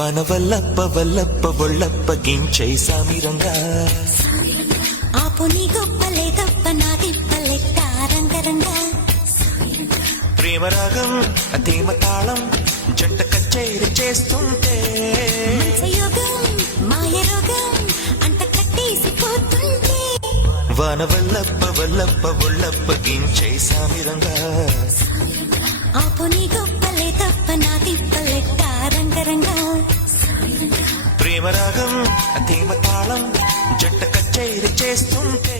వనవల్లప్ప వల్లప్ప ఒళ్ళప్ప గించై సామిరంగా ఆపు నీ గొప్పలే తప్ప నా తిప్పలెట్ట రంగరంగా ప్రేమరాగం తేమ తాళం జంట కచేరి చేస్తుంటే యోగం మాయ రోగం అంత కట్టేసిపోతుంటే వనవల్లప్ప వల్లప్ప ఒళ్ళప్ప గించై సామిరంగా ఆపు నీ గొప్పలే తప్ప నా తిప్పలెట్ట రంగరంగా ప్రేమరాగం తేమ తాళం జంట కచేరి చేస్తుంటే